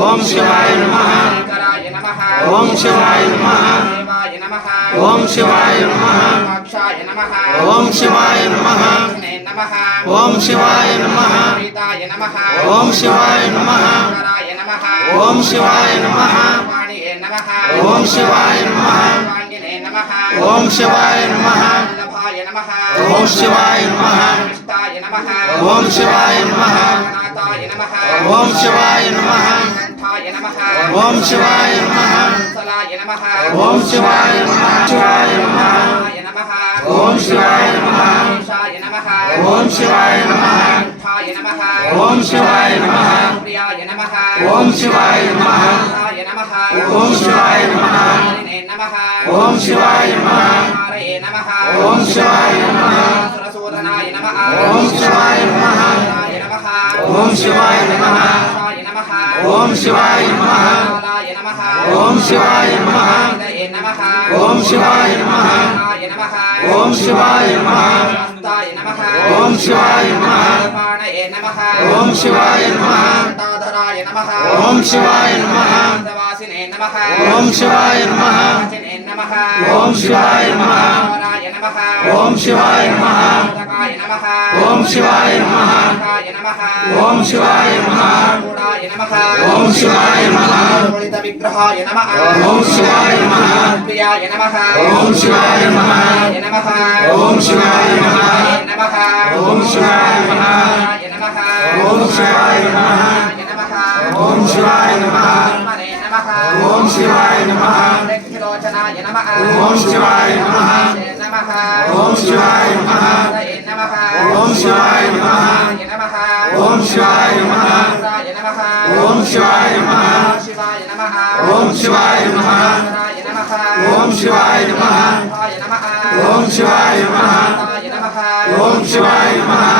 ఓం శివాయ నమః శంకరాయ నమః ఓం శివాయ నమః దేవాయ నమః ఓం శివాయ నమః అక్షాయ నమః ఓం శివాయ నమః నమః ఓం శివాయ నమః సీతాయ నమః ఓం శివాయ నమః శంకరాయ నమః ఓం శివాయ నమః వాణియే నమః ఓం శివాయ నమః వాణ్యనే నమః ఓం శివాయ నమః వల్లభాయ నమః ఓం శివాయ నమః కృష్ణాయ నమః ఓం శివాయ నమః నాథాయ నమః ఓం శివాయ నమః కంఠాయ నమః ఓం శివాయ నమః సలాయ నమః ఓం శివాయ నమః శివాయ నమః నమః ఓం శివాయ నమః ఈశాయ నమః ఓం శివాయ నమః కంఠాయ నమః ఓం శివాయ నమః ప్రియాయ నమః ఓం శివాయ నమః నాయ నమః ఓం శివాయ నమః హరినే నమః ఓం శివాయ నమః నారయే నమః ఓం శివాయ నమః సురసూదనాయ నమః ఓం శివాయ నమః నాయ నమః ఓం శివాయ నమః సాయ నమః ఓం శివాయ నమః కాలాయ నమః ఓం శివాయ నమః హృదయే నమః ఓం శివాయ నమః నాయ నమః ఓం శివాయ నమః హస్తాయ నమః ఓం శివాయ నమః పాణయే నమః ఓం శివాయ నమః కంఠాధరాయ నమః ఓం శివాయ నమః వాసినే నమః ఓం శివాయ నమః వచనే నమః ఓం శివాయ నమః నారాయ నమః ఓం శివాయ నమః ఉదకాయ నమః ఓం శివాయ నమః కాయ నమః ఓం శివాయ నమః గూఢాయ నమః ఓం శివాయ నమః లలిత విగ్రహాయ నమః ఓం శివాయ నమః ప్రియాయ నమః ఓం శివాయ నమః నమః ఓం శివాయ నమః నమః ఓం శివాయ నమః నమః ఓం శివాయ నమః నమః ఓం శివాయ నమః మనే నమః ఓం శివాయ నమః లక్ష్మీలోచనాయ నమః ఓం శివాయ నమః నమః ఓం శివాయ నమః నమః ఓం శివాయ నమః నమః ఓం శివాయ నమః నమః ఓం శివాయ నమః శివాయ నమః ఓం శివాయ నమః నమః ఓం శివాయ నమః నమః ఓం శివాయ నమః నమః ఓం శివాయ నమః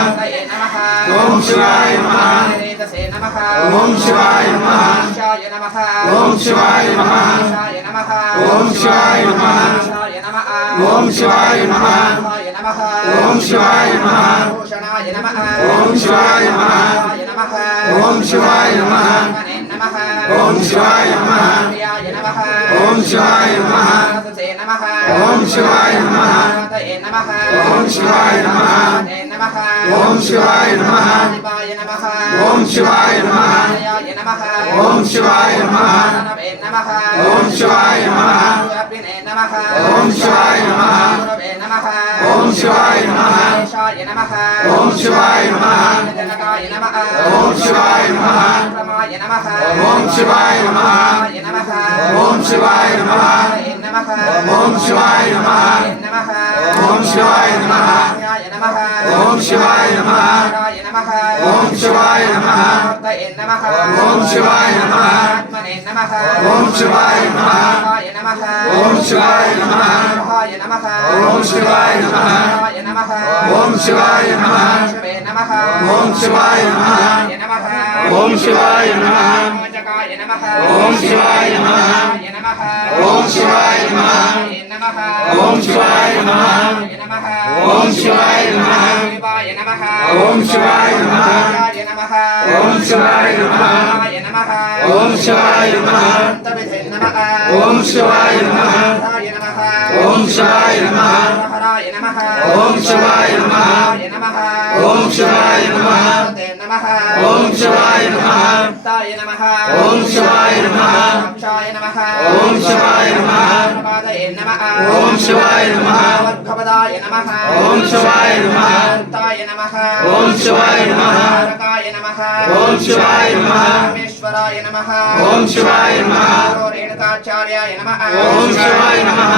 నమః ఓం శివాయ నమః రేతసే నమః ఓం శివాయ నమః శాయ నమః ఓం శివాయ నమః శాయ నమః ఓం శివాయ నమః శాయ నమః ఓం శివాయ నమః శాయ నమః ఓం శివాయ నమః భూషణాయ నమః ఓం శివాయ నమః శాయ నమః ఓం శివాయ నమః మనే నమః ఓం శివాయ నమః ప్రియాయ నమః ఓం శివాయ నమః రససే నమః ఓం శివాయ నమః తయే నమః ఓం శివాయ నమః మనే నమః ఓం శివాయ నమః శివాయ నమః ఓం శివాయ నమః జయాయ నమః ఓం శివాయ నమః నవే నమః ఓం శివాయ నమః వ్యాపినే నమః ఓం శివాయ నమః గురవే నమః ఓం శివాయ నమః శేషాయ నమః ఓం శివాయ నమః జనకాయ నమః ఓం శివాయ నమః రమాయ నమః ఓం శివాయ నమః ఆయ నమః ఓం శివాయ నమః హరే నమః ఓం శివాయ నమః నమః ఓం శివాయ నమః ధ్యాయ నమః ఓం శివాయ నమః రాయ నమః ఓం శివాయ నమః తయే నమః ఓం శివాయ నమః ఆత్మనే నమః ఓం శివాయ నమః ఆయ నమః ఓం శివాయ నమః ఆయ నమః ఓం శివాయ నమః ఆయ నమః ఓం శివాయ నమః శివే నమః ఓం శివాయ నమః ఆయ నమః ఓం శివాయ నమః మోచకాయ నమః ఓం శివాయ నమః ఆయ నమః ఓం శివాయ నమః ఆయ నమః ఓం శివాయ నమః ఆయ నమః ఓం శివాయ నమః శివాయ నమః ఓం శివాయ నమః ఆయ నమః ఓం శివాయ నమః ఆయ నమః ఓం శివాయ నమః అంతవిధే నమః ఓం శివాయ నమః ఆయ నమః ఓం శివాయ నమః హరాయ నమః ఓం శివాయ నమః ఆయ నమః ఓం శివాయ నమః తే నమః ఓం శివాయ నమః తాయ నమః ఓం శివాయ నమః అక్షాయ నమః ఓం శివాయ నమః పాదయే నమః ఓం శివాయ నమః వర్గపదాయ నమః ఓం శివాయ నమః తాయ నమః ఓం శివాయ నమః తారకాయ నమః ఓం శివాయ నమః రామేశ్వరాయ నమః ఓం శివాయ నమః రేణుకాచార్యాయ నమః ఓం శివాయ నమః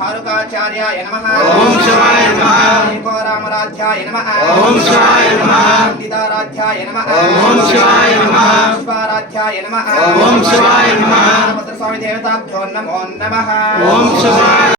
ధారుకాచార్యాయ నమః ఓం శివాయ నమః ఏకోరామరాధ్యాయ నమః ఓం శివాయ నమః పండితారాధ్యాయ నమః ఓం శివాయ నమః పుష్పారాధ్యాయ నమః ఓం శివాయ నమః స్వామి దేవతాభ్యో నమో నమః ఓం శివాయ